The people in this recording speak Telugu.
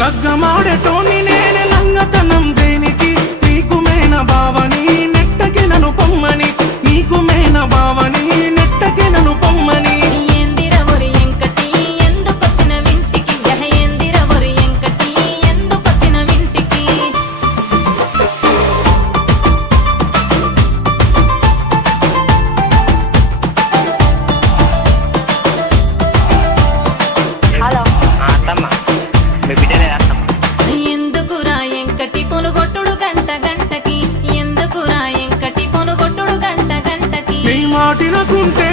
లగ్గమాడేటోని నేనే లంగతనం దేనికి నీకు మేన బావని నెట్టకి నన్ను పొమ్మని నీకు మేన బావని నెట్టకి నన్ను పొమ్మని మాటినకుంటే